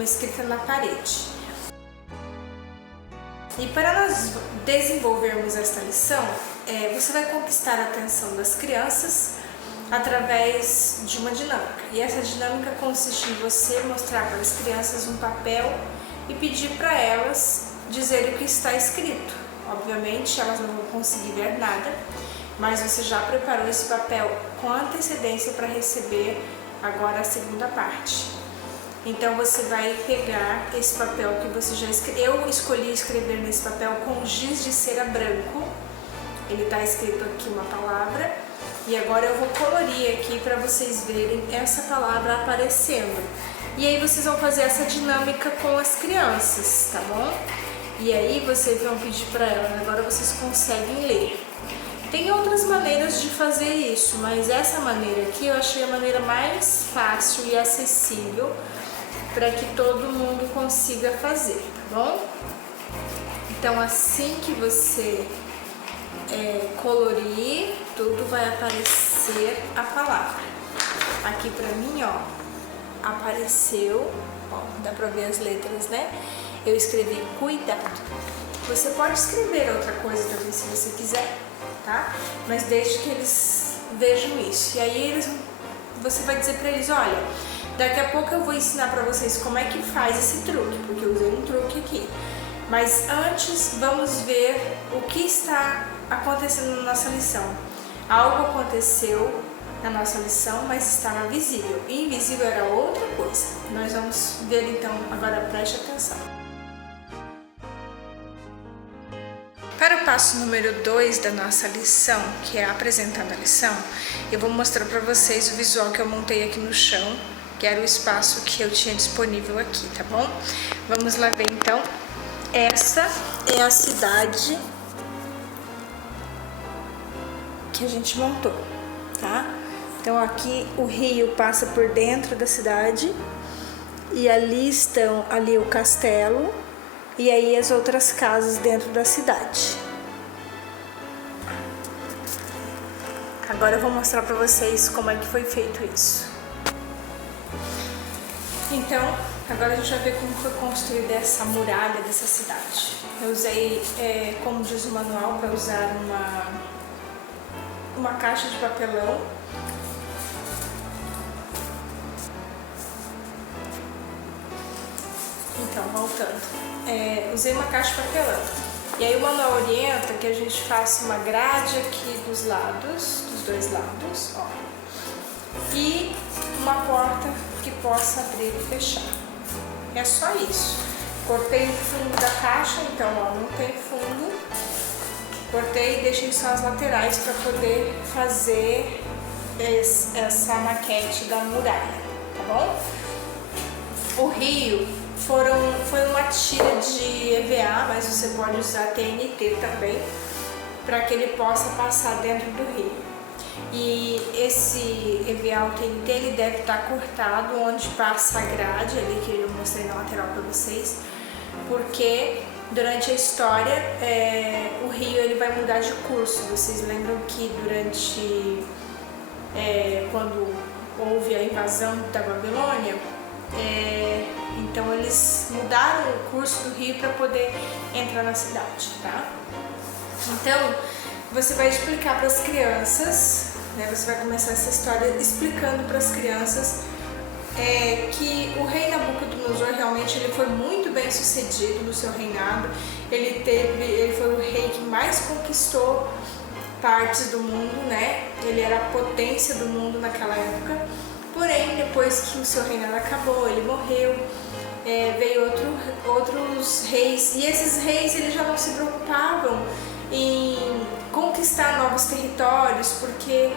uma escrita na parede. E para nós desenvolvermos esta lição, você vai conquistar a atenção das crianças através de uma dinâmica. E essa dinâmica consiste em você mostrar para as crianças um papel e pedir para elas dizer o que está escrito. Obviamente elas não vão conseguir ver nada, mas você já preparou esse papel com antecedência para receber agora a segunda parte. Então você vai pegar esse papel que você já escreveu. Eu escolhi escrever nesse papel com giz de cera branco. Ele está escrito aqui uma palavra e agora eu vou colorir aqui para vocês verem essa palavra aparecendo. E aí vocês vão fazer essa dinâmica com as crianças, tá bom? E aí vocês vão pedir para elas, agora vocês conseguem ler. Tem outras maneiras de fazer isso, mas essa maneira aqui eu achei a maneira mais fácil e acessível para que todo mundo consiga fazer, tá bom? Então assim que você colorir, tudo vai aparecer a palavra. Aqui pra mim, ó, apareceu, ó, dá pra ver as letras, né? Eu escrevi cuidado. Você pode escrever outra coisa também se você quiser, tá? Mas desde que eles vejam isso. E aí você vai dizer pra eles, olha, daqui a pouco eu vou ensinar pra vocês como é que faz esse truque, porque eu usei um truque aqui. Mas antes, vamos ver o que está acontecendo na nossa lição. Algo aconteceu na nossa lição, mas estava visível. E invisível era outra coisa. Nós vamos ver então, agora preste atenção. Para o passo número 2 da nossa lição, que é apresentando a lição, eu vou mostrar para vocês o visual que eu montei aqui no chão, que era o espaço que eu tinha disponível aqui, tá bom? Vamos lá ver então. Essa é a cidade que a gente montou, tá? Então aqui o rio passa por dentro da cidade e ali o castelo e aí as outras casas dentro da cidade. Agora eu vou mostrar para vocês como é que foi feito isso. Então, agora a gente vai ver como foi construída essa muralha dessa cidade. Eu usei, como diz o manual, para usar uma caixa de papelão. Então, voltando, usei uma caixa de papelão. E aí o manual orienta que a gente faça uma grade aqui dos lados, dos dois lados, ó. E uma porta que possa abrir e fechar. É só isso. Cortei o fundo da caixa, então ó, não tem fundo. Cortei e deixei só as laterais para poder fazer essa maquete da muralha, tá bom? O rio foi uma tira de EVA, mas você pode usar TNT também, para que ele possa passar dentro do rio. E esse EVA, o TNT, ele deve estar cortado onde passa a grade ali, que eu mostrei na lateral para vocês, porque durante a história o rio ele vai mudar de curso. Vocês lembram que durante quando houve a invasão da Babilônia, então eles mudaram o curso do rio para poder entrar na cidade, tá? Então você vai explicar para as crianças, né? Você vai começar essa história explicando para as crianças que o rei Nabucodonosor realmente ele foi muito bem sucedido no seu reinado. Ele foi o rei que mais conquistou partes do mundo, né? Ele era a potência do mundo naquela época. Porém, depois que o seu reinado acabou, ele morreu, veio outros reis, e esses reis eles já não se preocupavam em conquistar novos territórios, porque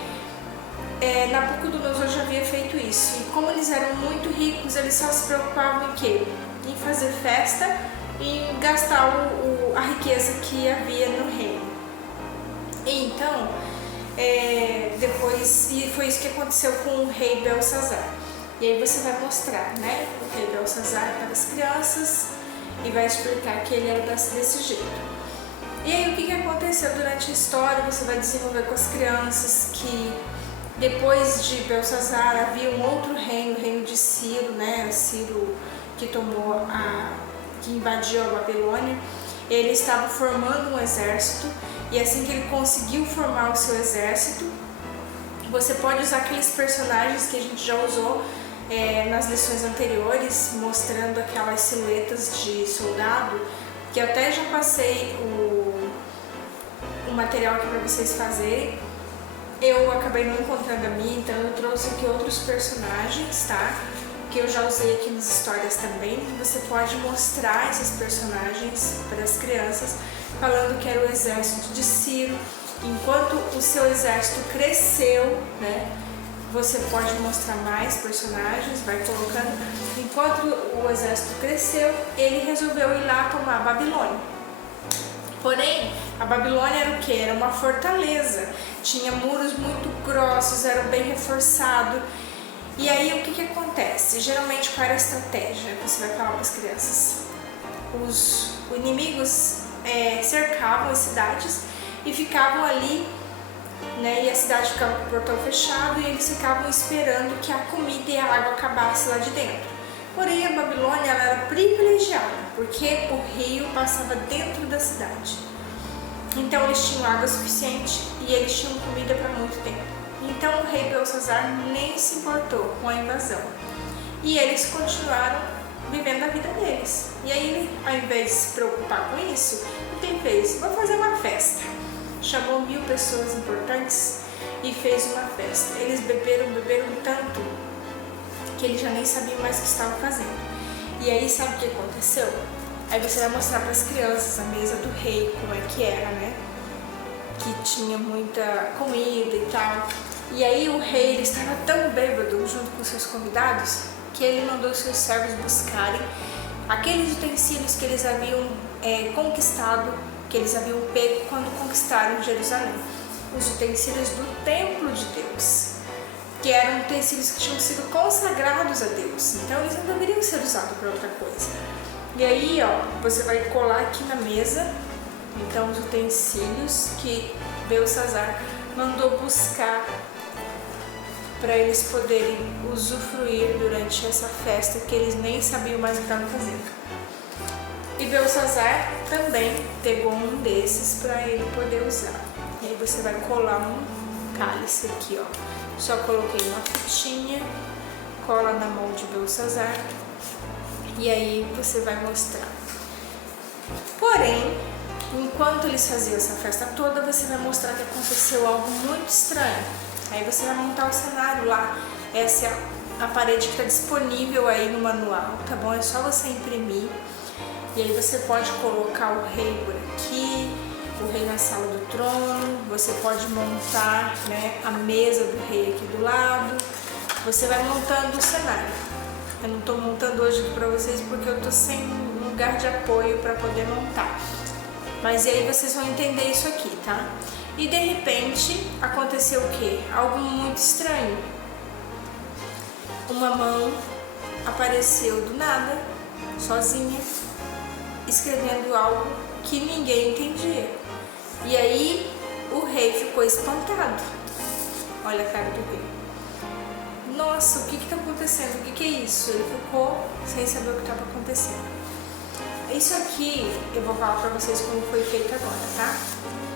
Nabucodonosor já havia feito isso. E como eles eram muito ricos, eles só se preocupavam em quê? Em fazer festa e em gastar a riqueza que havia no reino. E então, e foi isso que aconteceu com o rei Belsazar. E aí você vai mostrar, né, o rei Belsazar para as crianças e vai explicar que ele era desse jeito. E aí o que aconteceu durante a história, você vai desenvolver com as crianças que depois de Belsazar havia um outro reino, o reino de Ciro, né, Ciro, que que invadiu a Babilônia, ele estava formando um exército, e assim que ele conseguiu formar o seu exército, você pode usar aqueles personagens que a gente já usou nas lições anteriores, mostrando aquelas silhuetas de soldado, que eu até já passei o material aqui para vocês fazerem. Eu acabei não encontrando a minha, então eu trouxe aqui outros personagens, tá? Que eu já usei aqui nas histórias também. Você pode mostrar esses personagens para as crianças, falando que era o exército de Ciro. Enquanto o seu exército cresceu, né? Você pode mostrar mais personagens, vai colocando. Enquanto o exército cresceu, ele resolveu ir lá tomar a Babilônia. Porém, a Babilônia era o que? Era uma fortaleza. Tinha muros muito grossos, era bem reforçado. E aí o que acontece? Geralmente qual era a estratégia? Você vai falar para as crianças. Os inimigos cercavam as cidades e ficavam ali, né? E a cidade ficava com o portão fechado e eles ficavam esperando que a comida e a água acabassem lá de dentro. Porém, a Babilônia ela era privilegiada, porque o rio passava dentro da cidade. Então eles tinham água suficiente e eles tinham comida para muito tempo. Então o rei Belsazar nem se importou com a invasão. E eles continuaram vivendo a vida deles. E aí ele, ao invés de se preocupar com isso, o que ele fez? Vou fazer uma festa. Chamou 1000 pessoas importantes e fez uma festa. Eles beberam tanto que eles já nem sabiam mais o que estavam fazendo. E aí sabe o que aconteceu? Aí você vai mostrar para as crianças a mesa do rei, como é que era, né? Que tinha muita comida e tal. E aí o rei ele estava tão bêbado junto com seus convidados que ele mandou seus servos buscarem aqueles utensílios que eles haviam conquistado, que eles haviam pego quando conquistaram Jerusalém. Os utensílios do templo de Deus, que eram utensílios que tinham sido consagrados a Deus. Então eles não deveriam ser usados para outra coisa. E aí, ó, você vai colar aqui na mesa, então, os utensílios que Belsazar mandou buscar para eles poderem usufruir durante essa festa que eles nem sabiam mais o que estavam fazendo. E Belsazar também pegou um desses para ele poder usar. E aí você vai colar um cálice aqui, ó. Só coloquei uma fitinha, cola na mão de Belsazar e aí você vai mostrar. Porém, enquanto eles faziam essa festa toda, você vai mostrar que aconteceu algo muito estranho. Aí você vai montar o cenário lá. Essa é a parede que está disponível aí no manual, tá bom? É só você imprimir. E aí você pode colocar o rei por aqui, o rei na sala do trono. Você pode montar, né, a mesa do rei aqui do lado. Você vai montando o cenário. Eu não estou montando hoje aqui para vocês porque eu estou sem um lugar de apoio para poder montar. Mas aí vocês vão entender isso aqui, tá? E de repente aconteceu o quê? Algo muito estranho. Uma mão apareceu do nada, sozinha, escrevendo algo que ninguém entendia. E aí o rei ficou espantado. Olha a cara do rei. Nossa, o que está acontecendo? O que é isso? Ele ficou sem saber o que estava acontecendo. Isso aqui eu vou falar para vocês como foi feito agora, tá?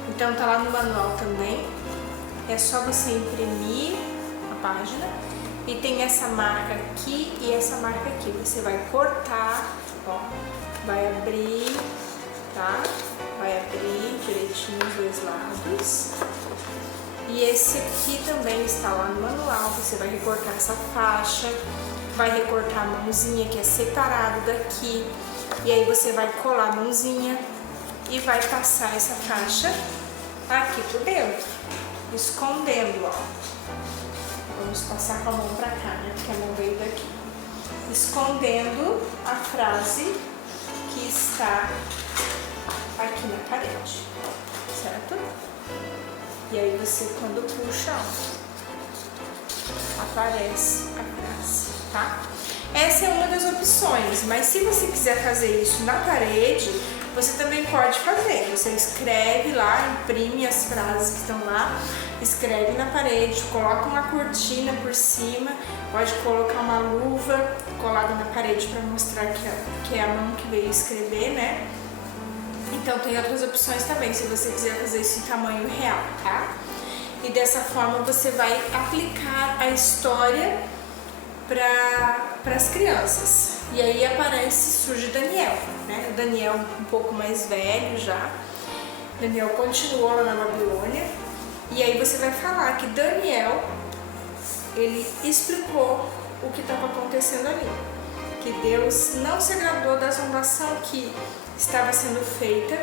Então tá lá no manual também. É só você imprimir a página e tem essa marca aqui e essa marca aqui. Você vai cortar, ó, vai abrir, tá? Vai abrir direitinho os dois lados. E esse aqui também está lá no manual. Você vai recortar essa faixa, vai recortar a mãozinha que é separada daqui. E aí você vai colar a mãozinha e vai passar essa faixa aqui por dentro, escondendo, ó. Vamos passar com a mão pra cá, né? Porque a mão veio daqui. Escondendo a frase que está aqui na parede, certo? E aí você, quando puxa, ó, aparece a frase, tá? Essa é uma das opções, mas se você quiser fazer isso na parede, você também pode fazer. Você escreve lá, imprime as frases que estão lá, escreve na parede, coloca uma cortina por cima, pode colocar uma luva colada na parede para mostrar que é a mão que veio escrever, né? Então tem outras opções também, se você quiser fazer isso em tamanho real, tá? E dessa forma você vai aplicar a história para as crianças. E aí surge Daniel, né? O Daniel um pouco mais velho já. Daniel continuou lá na Babilônia. E aí você vai falar que Daniel, ele explicou o que estava acontecendo ali. Que Deus não se agradou da zombação que estava sendo feita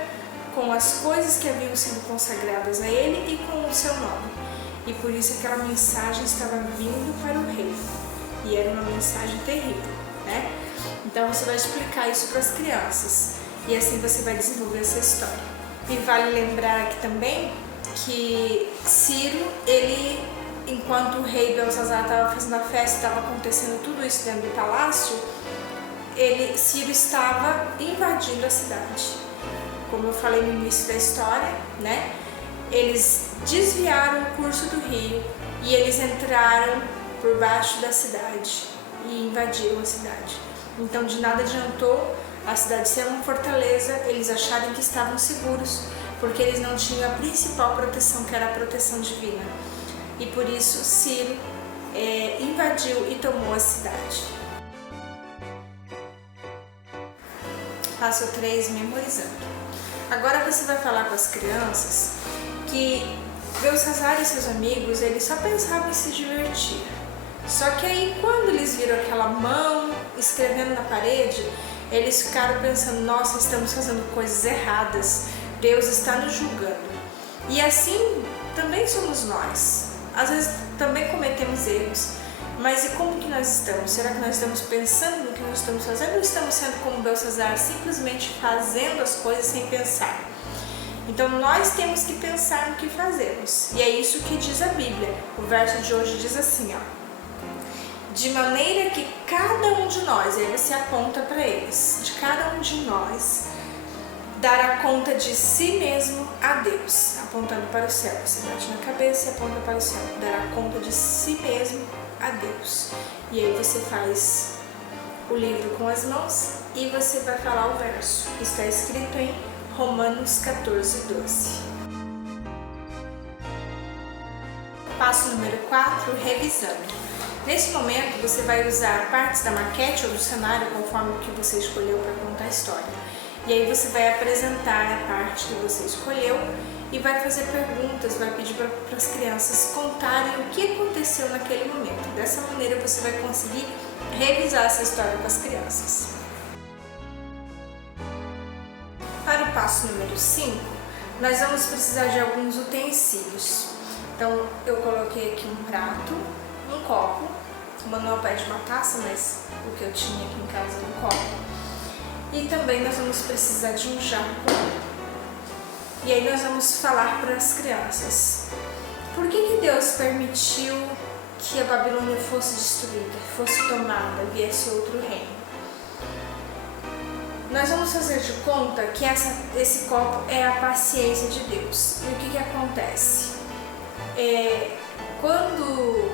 com as coisas que haviam sido consagradas a ele e com o seu nome. E por isso aquela mensagem estava vindo para o rei. E era uma mensagem terrível, né? Então você vai explicar isso para as crianças. E assim você vai desenvolver essa história. E vale lembrar aqui também que Ciro, ele, enquanto o rei Belsazar estava fazendo a festa, estava acontecendo tudo isso dentro do palácio, Ciro estava invadindo a cidade. Como eu falei no início da história, né? Eles desviaram o curso do rio e eles entraram por baixo da cidade e invadiram a cidade. Então de nada adiantou a cidade ser uma fortaleza, eles acharem que estavam seguros, porque eles não tinham a principal proteção, que era a proteção divina. E por isso Ciro invadiu e tomou a cidade. Passo 3, memorizando. Agora você vai falar com as crianças que Belsazar e seus amigos, eles só pensavam em se divertir. Só que aí quando eles viram aquela mão escrevendo na parede, eles ficaram pensando, nossa, estamos fazendo coisas erradas, Deus está nos julgando. E assim também somos nós. Às vezes também cometemos erros, mas e como que nós estamos? Será que nós estamos pensando no que nós estamos fazendo ou estamos sendo como Belsazar, simplesmente fazendo as coisas sem pensar? Então nós temos que pensar no que fazemos. E é isso que diz a Bíblia. O verso de hoje diz assim, ó. De maneira que cada um de nós, aí você aponta para eles, de cada um de nós dará conta de si mesmo a Deus, apontando para o céu. Você bate na cabeça e aponta para o céu. Dará conta de si mesmo a Deus. E aí você faz o livro com as mãos e você vai falar o verso que está escrito em Romanos 14:12. Passo número 4, revisando. Nesse momento você vai usar partes da maquete ou do cenário conforme o que você escolheu para contar a história. E aí você vai apresentar a parte que você escolheu e vai fazer perguntas, vai pedir para as crianças contarem o que aconteceu naquele momento. Dessa maneira você vai conseguir revisar essa história com as crianças. Para o passo número 5, nós vamos precisar de alguns utensílios. Então eu coloquei aqui um prato, um copo, o Manuel pede uma taça, mas o que eu tinha aqui em casa era um copo. E também nós vamos precisar de um jarro. E aí nós vamos falar para as crianças. Por que Deus permitiu que a Babilônia fosse destruída, fosse tomada, viesse outro reino? Nós vamos fazer de conta que esse copo é a paciência de Deus. E o que acontece? Quando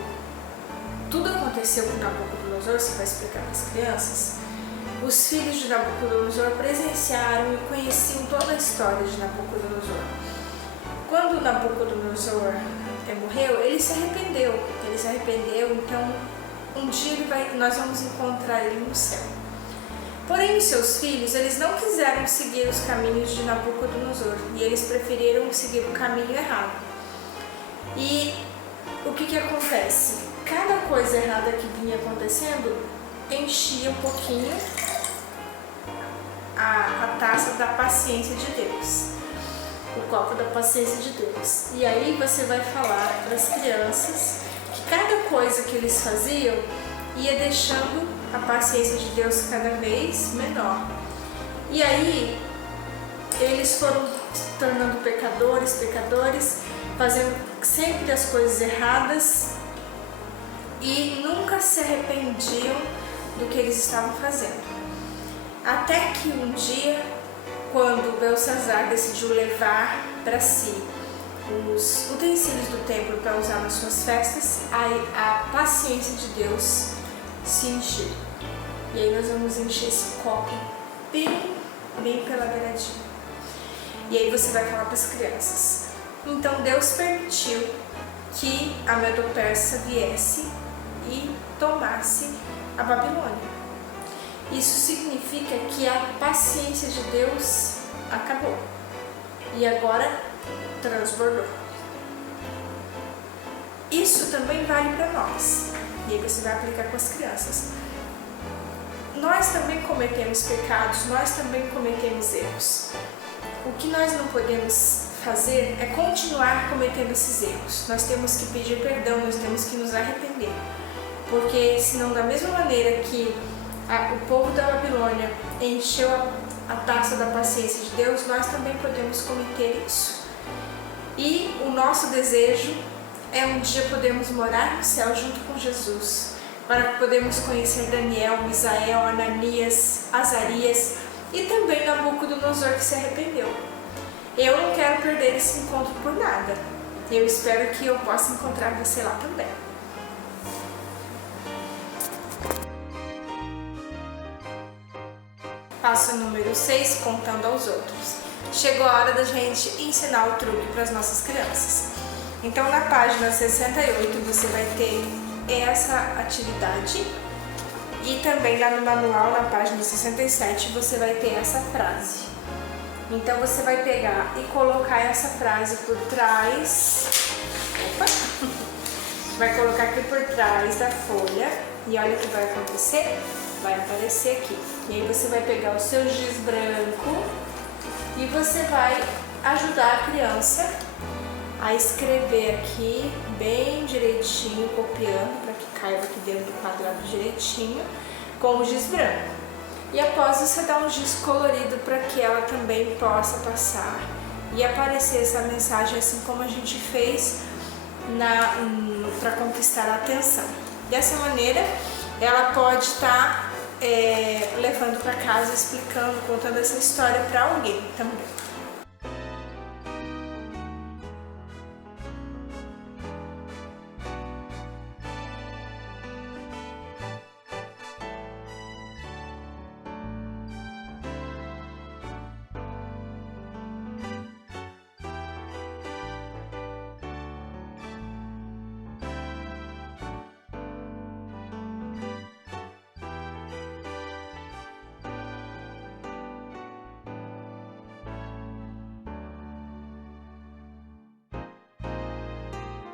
tudo aconteceu com Nabucodonosor, você vai explicar para as crianças, os filhos de Nabucodonosor presenciaram e conheciam toda a história de Nabucodonosor. Quando Nabucodonosor morreu, ele se arrependeu, então um dia nós vamos encontrar ele no céu. Porém, os seus filhos, eles não quiseram seguir os caminhos de Nabucodonosor e eles preferiram seguir o caminho errado. E o que acontece? Cada coisa errada que vinha acontecendo enchia um pouquinho a taça da paciência de Deus, o copo da paciência de Deus. E aí você vai falar para as crianças que cada coisa que eles faziam ia deixando a paciência de Deus cada vez menor. E aí eles foram se tornando pecadores, fazendo sempre as coisas erradas e nunca se arrependiam do que eles estavam fazendo. Até que um dia, quando Belsazar decidiu levar para si os utensílios do templo para usar nas suas festas, a paciência de Deus se encher. E aí nós vamos encher esse copo bem pela beiradinha. E aí você vai falar para as crianças: então Deus permitiu que a Medo-Persa viesse e tomasse a Babilônia. Isso significa que a paciência de Deus acabou e agora transbordou. Isso também vale para nós. E aí você vai aplicar com as crianças. Nós também cometemos pecados, nós também cometemos erros. O que nós não podemos fazer é continuar cometendo esses erros. Nós temos que pedir perdão, nós temos que nos arrepender. Porque senão, da mesma maneira que o povo da Babilônia encheu a taça da paciência de Deus, nós também podemos cometer isso. E o nosso desejo é um dia podermos morar no céu junto com Jesus, para podermos conhecer Daniel, Misael, Ananias, Azarias e também Nabucodonosor, que se arrependeu. Eu não quero perder esse encontro por nada. Eu espero que eu possa encontrar você lá também. Passo número 6, contando aos outros. Chegou a hora da gente ensinar o truque para as nossas crianças. Então, na página 68 você vai ter essa atividade e também lá no manual, na página 67, você vai ter essa frase. Então, você vai pegar e colocar essa frase por trás. Opa! Vai colocar aqui por trás da folha e olha o que vai acontecer. Vai aparecer aqui. E aí você vai pegar o seu giz branco e você vai ajudar a criança a escrever aqui bem direitinho, copiando para que caiba aqui dentro do quadrado direitinho, com o giz branco. E após você dá um giz colorido para que ela também possa passar e aparecer essa mensagem, assim como a gente fez para conquistar a atenção. Dessa maneira, ela pode estar levando para casa, explicando, contando essa história para alguém também.